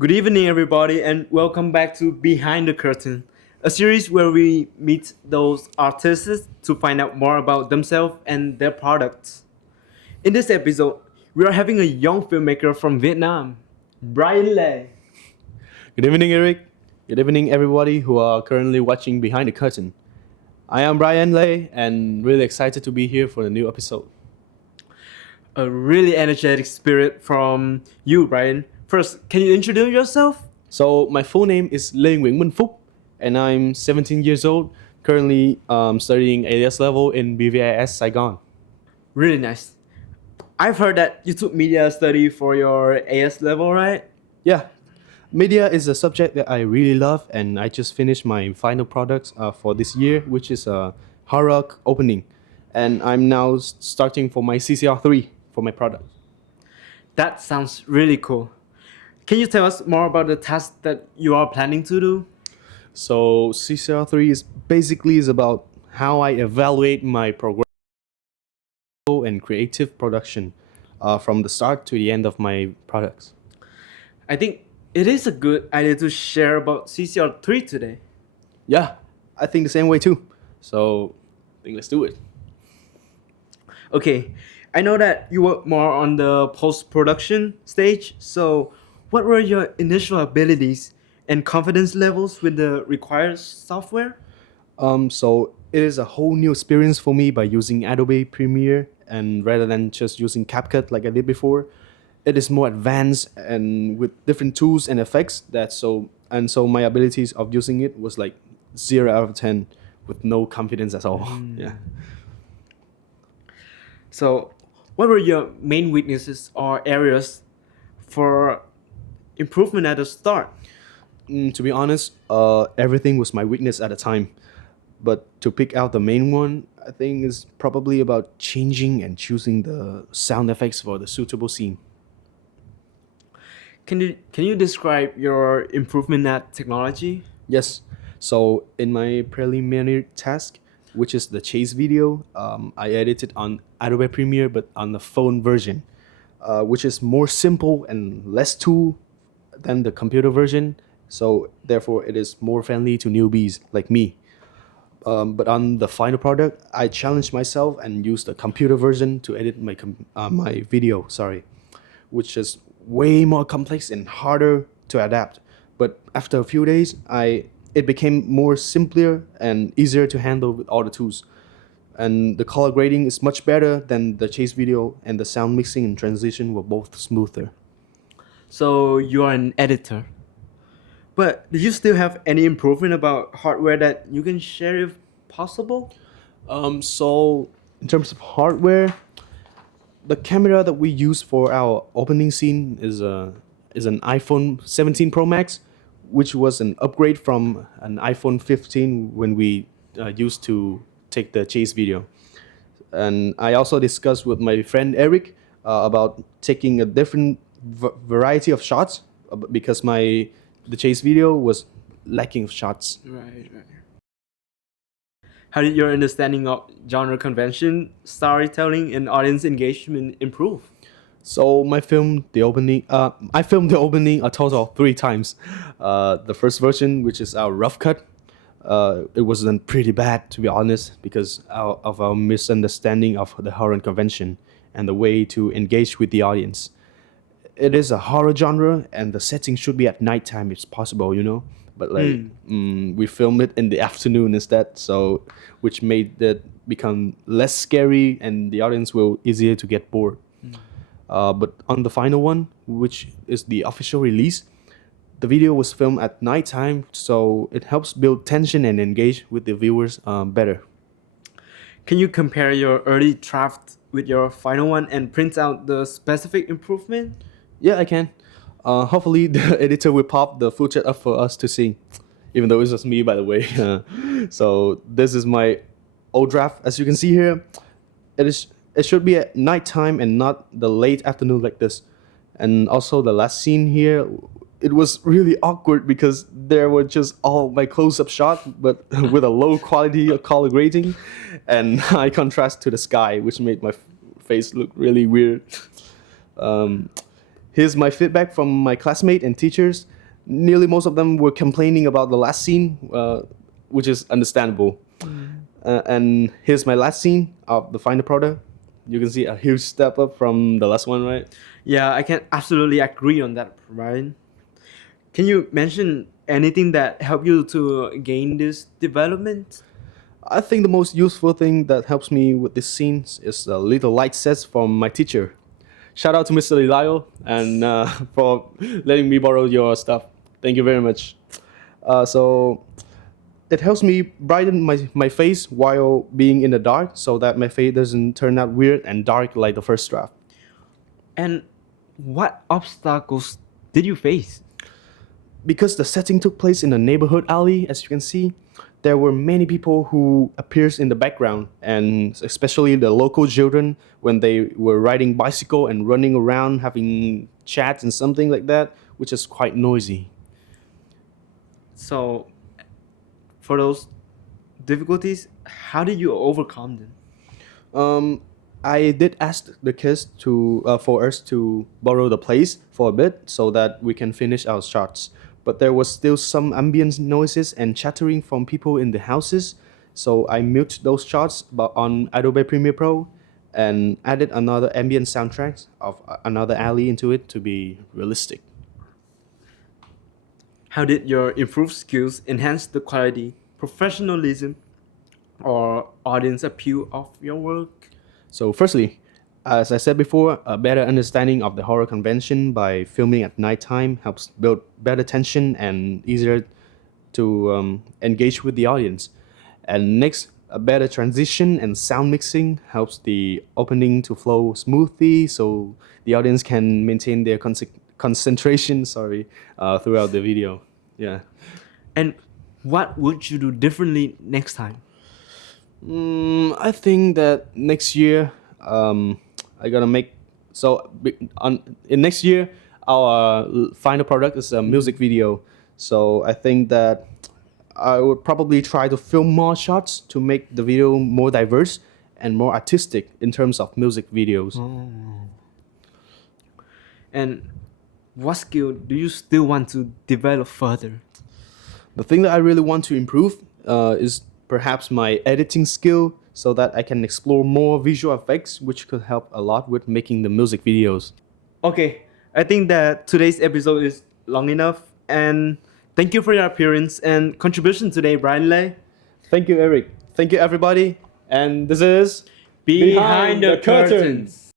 Good evening, everybody, and welcome back to Behind the Curtain, a series where we meet those artists to find out more about themselves and their products. In this episode, we are having a young filmmaker from Vietnam, Brian Lay. Good evening, Eric. Good evening, everybody who are currently watching Behind the Curtain. I am Brian Lay and really excited to be here for the new episode. A really energetic spirit from you, Brian. First, can you introduce yourself? So, my full name is Lê Nguyễn Minh Phúc, and I'm 17 years old, currently studying AS level in BVIS Saigon. Really nice. I've heard that you took media study for your AS level, right? Yeah, media is a subject that I really love, and I just finished my final products for this year, which is a horror opening. And I'm now starting for my CCR 3 for my product. That sounds really cool. Can you tell us more about the task that you are planning to do? So CCR 3 is basically is about how I evaluate my program and creative production from the start to the end of my products. I think it is a good idea to share about CCR3 today. Yeah, I think the same way too. So I think let's do it. Okay, I know that you work more on the post-production stage, so what were your initial abilities and confidence levels with the required software? So it is a whole new experience for me by using Adobe Premiere and rather than just using CapCut like I did before. It is more advanced and with different tools and effects so my abilities of using it was like 0 out of 10 with no confidence at all. Yeah. So, what were your main weaknesses or areas for improvement at the start? To be honest, everything was my weakness at the time. But to pick out the main one, I think is probably about changing and choosing the sound effects for the suitable scene. Can you describe your improvement at technology? Yes. So in my preliminary task, which is the chase video, I edited on Adobe Premiere, but on the phone version, which is more simple and less tool than the computer version. So therefore, it is more friendly to newbies like me. But on the final product, I challenged myself and used the computer version to edit my video. Sorry, which is way more complex and harder to adapt. But after a few days, it became more simpler and easier to handle with all the tools. And the color grading is much better than the chase video, and the sound mixing and transition were both smoother. So you are an editor. But do you still have any improvement about hardware that you can share if possible? So in terms of hardware, the camera that we use for our opening scene is an iPhone 17 Pro Max, which was an upgrade from an iPhone 15 when we used to take the chase video. And I also discussed with my friend Eric about taking a different variety of shots because the chase video was lacking of shots. Right, right. How did your understanding of genre convention, storytelling, and audience engagement improve? So I filmed the opening a total of 3 times. The first version, which is our rough cut, it was done pretty bad to be honest because of our misunderstanding of the horror convention and the way to engage with the audience. It is a horror genre and the setting should be at nighttime if possible, but we filmed it in the afternoon instead, so which made it become less scary and the audience will easier to get bored. But on the final one, which is the official release, the video was filmed at nighttime, so it helps build tension and engage with the viewers better. Can you compare your early draft with your final one and print out the specific improvement? Yeah, I can. Hopefully, the editor will pop the footage up for us to see, even though it's just me, by the way. So this is my old draft. As you can see here, it should be at nighttime and not the late afternoon like this. And also the last scene here, it was really awkward because there were just all my close-up shot, but with a low quality of color grading and high contrast to the sky, which made my face look really weird. Here's my feedback from my classmates and teachers. Nearly most of them were complaining about the last scene, which is understandable. And here's my last scene of the final product. You can see a huge step up from the last one, right? Yeah, I can absolutely agree on that, Brian. Can you mention anything that helped you to gain this development? I think the most useful thing that helps me with these scenes is the little light sets from my teacher. Shout out to Mr. Lyle and for letting me borrow your stuff. Thank you very much. So it helps me brighten my face while being in the dark so that my face doesn't turn out weird and dark like the first draft. And what obstacles did you face? Because the setting took place in a neighborhood alley, as you can see, there were many people who appears in the background, and especially the local children when they were riding bicycle and running around having chats and something like that, which is quite noisy. So, for those difficulties, how did you overcome them? I did ask the kids to for us to borrow the place for a bit so that we can finish our shots. But there was still some ambient noises and chattering from people in the houses, so I muted those shots on Adobe Premiere Pro and added another ambient soundtrack of another alley into it to be realistic. How did your improved skills enhance the quality, professionalism, or audience appeal of your work? So, firstly, as I said before, a better understanding of the horror convention by filming at nighttime helps build better tension and easier to engage with the audience. And next, a better transition and sound mixing helps the opening to flow smoothly so the audience can maintain their concentration throughout the video. Yeah. And what would you do differently next time? I think that next year, I gotta make in next year our final product is a music video. So I think that I would probably try to film more shots to make the video more diverse and more artistic in terms of music videos. And what skill do you still want to develop further? The thing that I really want to improve is perhaps my editing skill so that I can explore more visual effects, which could help a lot with making the music videos. Okay, I think that today's episode is long enough, and thank you for your appearance and contribution today, Brian Lay. Thank you, Eric. Thank you, everybody. And this is Behind the Curtains.